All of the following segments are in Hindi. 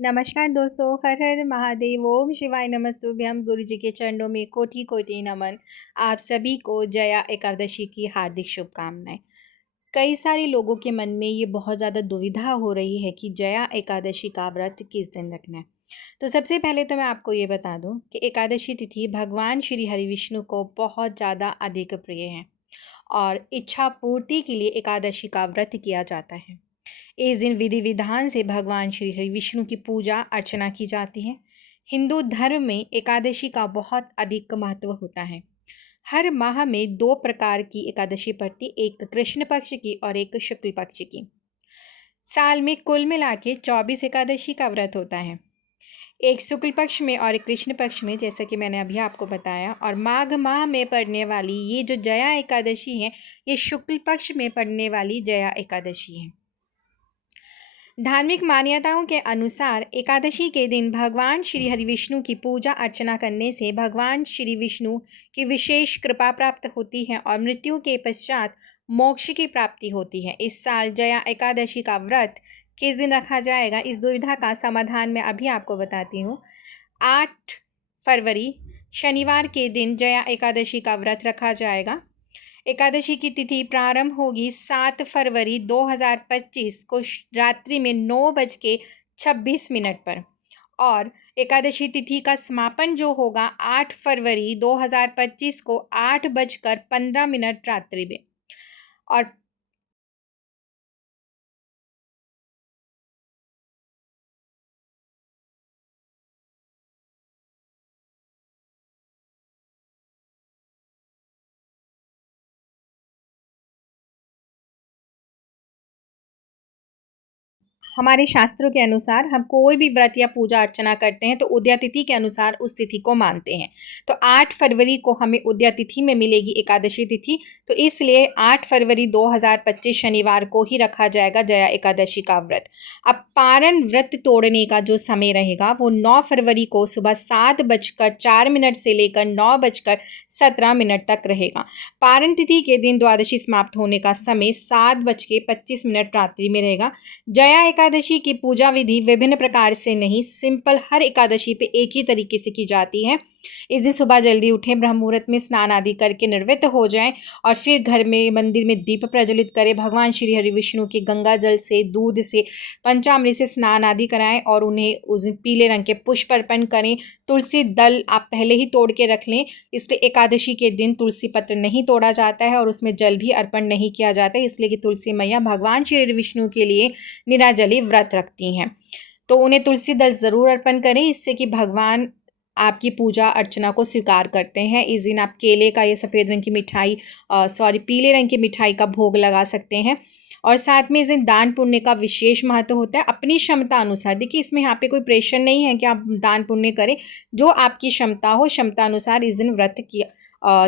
नमस्कार दोस्तों, हर हर महादेव, ओम शिवाय नमस्तुभ्यम। गुरु जी के चरणों में कोटि कोटि नमन। आप सभी को जया एकादशी की हार्दिक शुभकामनाएं। कई सारे लोगों के मन में ये बहुत ज़्यादा दुविधा हो रही है कि जया एकादशी का व्रत किस दिन रखना है। तो सबसे पहले तो मैं आपको ये बता दूं कि एकादशी तिथि भगवान श्री हरि विष्णु को बहुत ज़्यादा अधिक प्रिय है और इच्छा पूर्ति के लिए एकादशी का व्रत किया जाता है। इस दिन विधि विधान से भगवान श्री हरि विष्णु की पूजा अर्चना की जाती है। हिंदू धर्म में एकादशी का बहुत अधिक महत्व होता है। हर माह में दो प्रकार की एकादशी पड़ती, एक कृष्ण पक्ष की और एक शुक्ल पक्ष की। साल में कुल मिला के 24 एकादशी का व्रत होता है, एक शुक्ल पक्ष में और एक कृष्ण पक्ष में, जैसा कि मैंने अभी आपको बताया। और माघ माह में पड़ने वाली ये जो जया एकादशी है, ये शुक्ल पक्ष में पड़ने वाली जया एकादशी है। धार्मिक मान्यताओं के अनुसार एकादशी के दिन भगवान श्री हरि विष्णु की पूजा अर्चना करने से भगवान श्री विष्णु की विशेष कृपा प्राप्त होती है और मृत्यु के पश्चात मोक्ष की प्राप्ति होती है। इस साल जया एकादशी का व्रत किस दिन रखा जाएगा, इस दुविधा का समाधान मैं अभी आपको बताती हूँ। 8 फरवरी शनिवार के दिन जया एकादशी का व्रत रखा जाएगा। एकादशी की तिथि प्रारंभ होगी 7 फरवरी 2025 को रात्रि में 9:26 पर, और एकादशी तिथि का समापन जो होगा 8 फरवरी 2025 को 8:15 रात्रि में। और हमारे शास्त्रों के अनुसार हम कोई भी व्रत या पूजा अर्चना करते हैं तो उदया तिथि के अनुसार उस तिथि को मानते हैं। तो 8 फरवरी को हमें उदया तिथि में मिलेगी एकादशी तिथि, तो इसलिए 8 फरवरी 2025 शनिवार को ही रखा जाएगा जया एकादशी का व्रत। अब पारण व्रत तोड़ने का जो समय रहेगा वो 9 फरवरी को सुबह 7:04 से लेकर 9:17 तक रहेगा। पारण तिथि के दिन द्वादशी समाप्त होने का समय 7:25 रात्रि में रहेगा। जया एकादशी की पूजा विधि विभिन्न प्रकार से नहीं, सिंपल हर एकादशी पे एक ही तरीके से की जाती है। इस दिन सुबह जल्दी उठें, ब्रह्म मुहूर्त में स्नान आदि करके निर्वृत्त हो जाएं और फिर घर में मंदिर में दीप प्रज्वलित करें। भगवान श्री हरि विष्णु के गंगा जल से, दूध से, पंचामृत से स्नान आदि कराएं और उन्हें उस दिन पीले रंग के पुष्प अर्पण करें। तुलसी दल आप पहले ही तोड़ के रख लें, इसलिए एकादशी के दिन तुलसी पत्र नहीं तोड़ा जाता है और उसमें जल भी अर्पण नहीं किया जाता है, इसलिए कि तुलसी मैया भगवान श्री हरि विष्णु के लिए निराजली व्रत रखती हैं। तो उन्हें तुलसी दल ज़रूर अर्पण करें, इससे कि भगवान आपकी पूजा अर्चना को स्वीकार करते हैं। इस दिन आप केले का या सफ़ेद रंग की मिठाई पीले रंग की मिठाई का भोग लगा सकते हैं। और साथ में इस दिन दान पुण्य का विशेष महत्व होता है, अपनी क्षमता अनुसार। देखिए, इसमें यहाँ पे कोई प्रेशर नहीं है कि आप दान पुण्य करें, जो आपकी क्षमता हो, क्षमता अनुसार इस दिन व्रत किया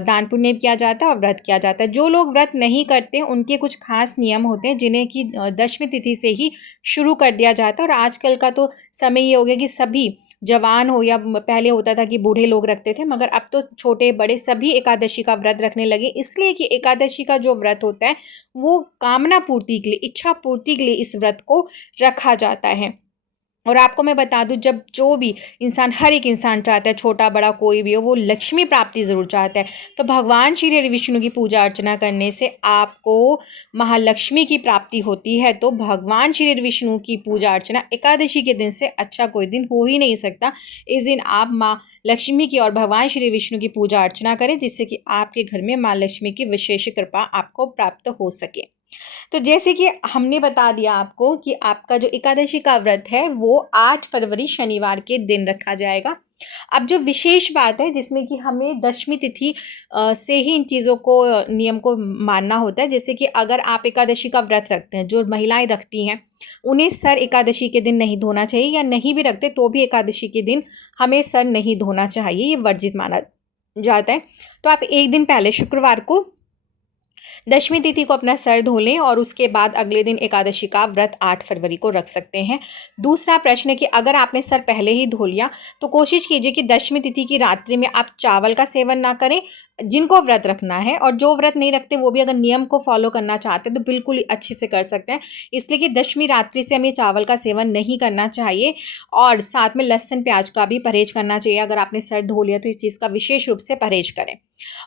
दान पुण्य किया जाता है और व्रत किया जाता है। जो लोग व्रत नहीं करते उनके कुछ खास नियम होते हैं जिन्हें कि दशमी तिथि से ही शुरू कर दिया जाता है। और आजकल का तो समय ये हो गया कि सभी जवान हो या पहले होता था कि बूढ़े लोग रखते थे, मगर अब तो छोटे बड़े सभी एकादशी का व्रत रखने लगे, इसलिए कि एकादशी का जो व्रत होता है वो कामना पूर्ति के लिए, इच्छा पूर्ति के लिए इस व्रत को रखा जाता है। और आपको मैं बता दूं, जब जो भी इंसान, हर एक इंसान चाहता है, छोटा बड़ा कोई भी हो, वो लक्ष्मी प्राप्ति ज़रूर चाहता है। तो भगवान श्री हरि विष्णु की पूजा अर्चना करने से आपको महालक्ष्मी की प्राप्ति होती है। तो भगवान श्री हरि विष्णु की पूजा अर्चना एकादशी के दिन से अच्छा कोई दिन हो ही नहीं सकता। इस दिन आप माँ लक्ष्मी की और भगवान श्री विष्णु की पूजा अर्चना करें, जिससे कि आपके घर में माँ लक्ष्मी की विशेष कृपा आपको प्राप्त हो सके। तो जैसे कि हमने बता दिया आपको कि आपका जो एकादशी का व्रत है वो 8 फरवरी शनिवार के दिन रखा जाएगा। अब जो विशेष बात है जिसमें कि हमें दशमी तिथि से ही इन चीज़ों को, नियम को मानना होता है। जैसे कि अगर आप एकादशी का व्रत रखते हैं, जो महिलाएं रखती हैं, उन्हें सर एकादशी के दिन नहीं धोना चाहिए, या नहीं भी रखते तो भी एकादशी के दिन हमें सर नहीं धोना चाहिए, ये वर्जित माना जाता है। तो आप एक दिन पहले शुक्रवार को दशमी तिथि को अपना सर धो लें और उसके बाद अगले दिन एकादशी का व्रत 8 फरवरी को रख सकते हैं। दूसरा प्रश्न है कि अगर आपने सर पहले ही धो लिया तो कोशिश कीजिए कि दशमी तिथि की रात्रि में आप चावल का सेवन ना करें, जिनको व्रत रखना है और जो व्रत नहीं रखते वो भी अगर नियम को फॉलो करना चाहते हैं तो बिल्कुल ही अच्छे से कर सकते हैं। इसलिए कि दशमी रात्रि से हमें चावल का सेवन नहीं करना चाहिए और साथ में लहसुन प्याज का भी परहेज करना चाहिए। अगर आपने सर धो लिया तो इस चीज़ का विशेष रूप से परहेज करें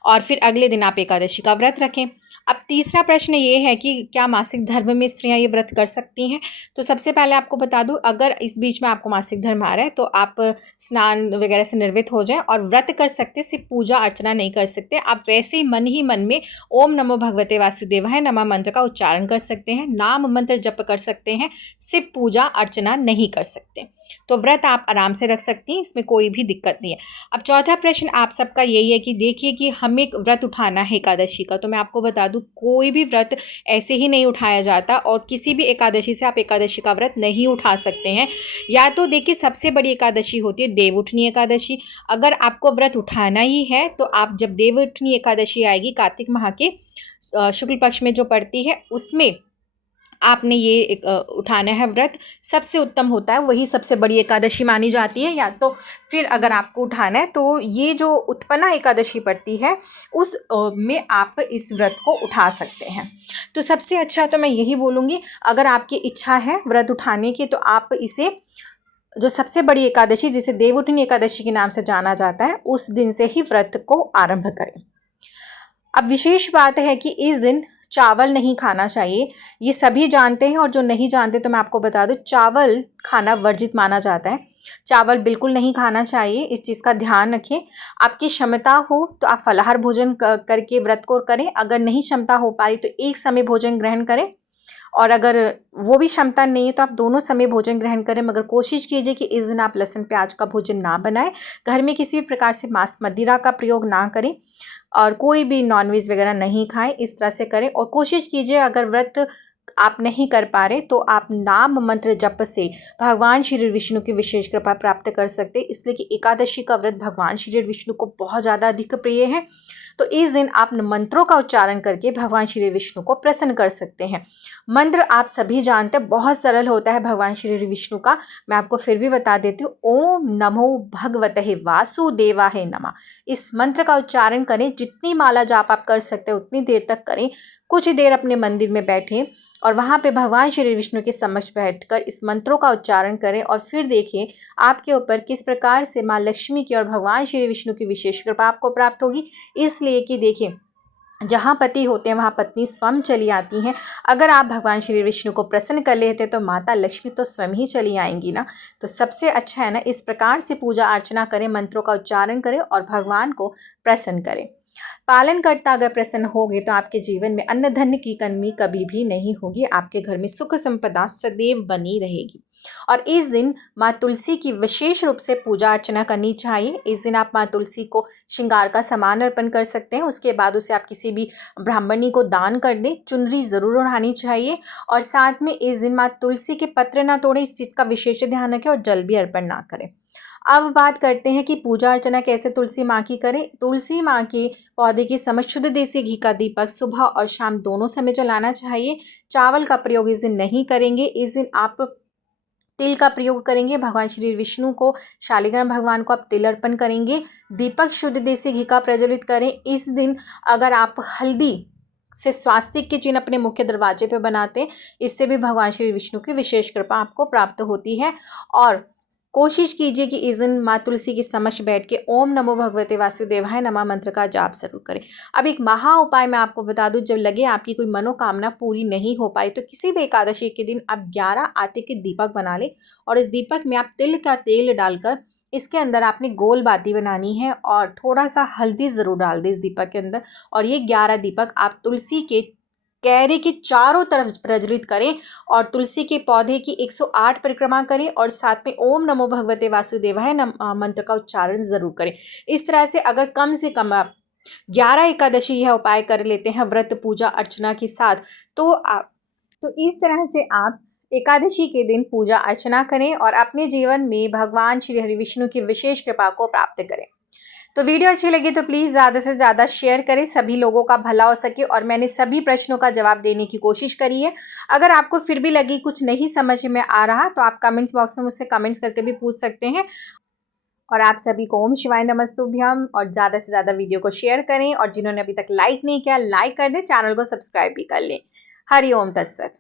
और फिर अगले दिन आप एकादशी का व्रत रखें। अब तीसरा प्रश्न ये है कि क्या मासिक धर्म में स्त्रियां ये व्रत कर सकती हैं? तो सबसे पहले आपको बता दूं, अगर इस बीच में आपको मासिक धर्म आ रहा है तो आप स्नान वगैरह से निर्वृत्त हो जाएं और व्रत कर सकते, सिर्फ पूजा अर्चना नहीं कर सकते। आप वैसे ही मन में ओम नमो भगवते वासुदेवाय नमः मंत्र का उच्चारण कर सकते हैं, नाम मंत्र जप कर सकते हैं, सिर्फ पूजा अर्चना नहीं कर सकते। तो व्रत आप आराम से रख सकती हैं, इसमें कोई भी दिक्कत नहीं है। अब चौथा प्रश्न आप सबका यही है कि देखिए कि हमें व्रत उठाना है एकादशी का, तो मैं आपको बता दूं कोई भी व्रत ऐसे ही नहीं उठाया जाता और किसी भी एकादशी से आप एकादशी का व्रत नहीं उठा सकते हैं। या तो देखिए सबसे बड़ी एकादशी होती है देवउठनी एकादशी। अगर आपको व्रत उठाना ही है तो आप जब देवउठनी एकादशी आएगी कार्तिक माह के शुक्ल पक्ष में जो पड़ती है उसमें आपने ये उठाना है व्रत। सबसे उत्तम होता है, वही सबसे बड़ी एकादशी मानी जाती है। या तो फिर अगर आपको उठाना है तो ये जो उत्पन्ना एकादशी पड़ती है उस में आप इस व्रत को उठा सकते हैं। तो सबसे अच्छा तो मैं यही बोलूँगी, अगर आपकी इच्छा है व्रत उठाने की तो आप इसे जो सबसे बड़ी एकादशी जिसे देवउठनी एकादशी के नाम से जाना जाता है उस दिन से ही व्रत को आरंभ करें। अब विशेष बात है कि इस दिन चावल नहीं खाना चाहिए, ये सभी जानते हैं और जो नहीं जानते तो मैं आपको बता दूं चावल खाना वर्जित माना जाता है। चावल बिल्कुल नहीं खाना चाहिए, इस चीज़ का ध्यान रखें। आपकी क्षमता हो तो आप फलाहार भोजन करके व्रत को करें, अगर नहीं क्षमता हो पाई तो एक समय भोजन ग्रहण करें और अगर वो भी क्षमता नहीं है तो आप दोनों समय भोजन ग्रहण करें। मगर कोशिश कीजिए कि इस दिन आप लहसुन प्याज का भोजन ना बनाएं, घर में किसी भी प्रकार से मांस मदिरा का प्रयोग ना करें और कोई भी नॉनवेज वगैरह नहीं खाएं। इस तरह से करें और कोशिश कीजिए अगर व्रत आप नहीं कर पा रहे तो आप नाम मंत्र जप से भगवान श्री विष्णु की विशेष कृपा प्राप्त कर सकते हैं। इसलिए कि एकादशी का व्रत भगवान श्री विष्णु को बहुत ज़्यादा अधिक प्रिय है, तो इस दिन आप मंत्रों का उच्चारण करके भगवान श्री विष्णु को प्रसन्न कर सकते हैं। मंत्र आप सभी जानते हैं, बहुत सरल होता है भगवान श्री विष्णु का, मैं आपको फिर भी बता देती हूँ। ओम नमो भगवते वासुदेवाय नमः, इस मंत्र का उच्चारण करें। जितनी माला जाप आप कर सकते हैं उतनी देर तक करें। कुछ देर अपने मंदिर में बैठें और वहाँ पे भगवान श्री विष्णु के समक्ष बैठकर इस मंत्रों का उच्चारण करें और फिर देखें आपके ऊपर किस प्रकार से माँ लक्ष्मी की और भगवान श्री विष्णु की विशेष कृपा आपको प्राप्त होगी। इसलिए कि देखिए जहाँ पति होते हैं वहाँ पत्नी स्वयं चली आती हैं। अगर आप भगवान श्री विष्णु को प्रसन्न कर लेते तो माता लक्ष्मी तो स्वयं ही चली आएंगी ना। तो सबसे अच्छा है ना इस प्रकार से पूजा अर्चना करें, मंत्रों का उच्चारण करें और भगवान को प्रसन्न करें। पालन करता अगर प्रसन्न होगे तो आपके जीवन में अन्न धन की कमी कभी भी नहीं होगी, आपके घर में सुख संपदा सदैव बनी रहेगी। और इस दिन माँ तुलसी की विशेष रूप से पूजा अर्चना करनी चाहिए। इस दिन आप माँ तुलसी को श्रृंगार का सामान अर्पण कर सकते हैं, उसके बाद उसे आप किसी भी ब्राह्मणी को दान कर दें। चुनरी ज़रूर उड़ानी चाहिए और साथ में इस दिन माँ तुलसी के पत्र ना तोड़ें, इस चीज़ का विशेष ध्यान रखें और जल भी अर्पण ना करें। अब बात करते हैं कि पूजा अर्चना कैसे तुलसी माँ की करें। तुलसी माँ के पौधे के समक्ष शुद्ध देसी घी का दीपक सुबह और शाम दोनों समय जलाना चाहिए। चावल का प्रयोग इस दिन नहीं करेंगे, इस दिन आप तिल का प्रयोग करेंगे। भगवान श्री विष्णु को, शालिग्राम भगवान को आप तिल अर्पण करेंगे। दीपक शुद्ध देसी घी का प्रज्वलित करें। इस दिन अगर आप हल्दी से स्वास्तिक के चिन्ह अपने मुख्य दरवाजे पे बनाते, इससे भी भगवान श्री विष्णु की विशेष कृपा आपको प्राप्त होती है। और कोशिश कीजिए कि इस दिन माँ तुलसी के समक्ष बैठ के ओम नमो भगवते वासुदेवाय नमः मंत्र का जाप जरूर करें। अब एक महा उपाय मैं आपको बता दूं, जब लगे आपकी कोई मनोकामना पूरी नहीं हो पाई तो किसी भी एकादशी के दिन आप 11 आटे के दीपक बना लें और इस दीपक में आप तिल का तेल डालकर इसके अंदर आपने गोल बाती बनानी है और थोड़ा सा हल्दी ज़रूर डाल दें इस दीपक के अंदर। और ये 11 दीपक आप तुलसी के क्यारे के चारों तरफ प्रज्वलित करें और तुलसी के पौधे की 108 परिक्रमा करें और साथ में ओम नमो भगवते वासुदेवाय मंत्र का उच्चारण जरूर करें। इस तरह से अगर कम से कम आप 11 एकादशी यह उपाय कर लेते हैं व्रत पूजा अर्चना के साथ, तो इस तरह से आप एकादशी के दिन पूजा अर्चना करें और अपने जीवन में भगवान श्री हरि विष्णु की विशेष कृपा को प्राप्त करें। तो वीडियो अच्छी लगी तो प्लीज़ ज़्यादा से ज़्यादा शेयर करें, सभी लोगों का भला हो सके। और मैंने सभी प्रश्नों का जवाब देने की कोशिश करी है। अगर आपको फिर भी लगी कुछ नहीं समझ में आ रहा तो आप कमेंट्स बॉक्स में मुझसे कमेंट्स करके भी पूछ सकते हैं। और आप सभी को ओम शिवाय नमस्तुभ्यम। और ज़्यादा से ज़्यादा वीडियो को शेयर करें और जिन्होंने अभी तक लाइक नहीं किया लाइक कर दें, चैनल को सब्सक्राइब भी कर लें। हरि ओम तत्सत।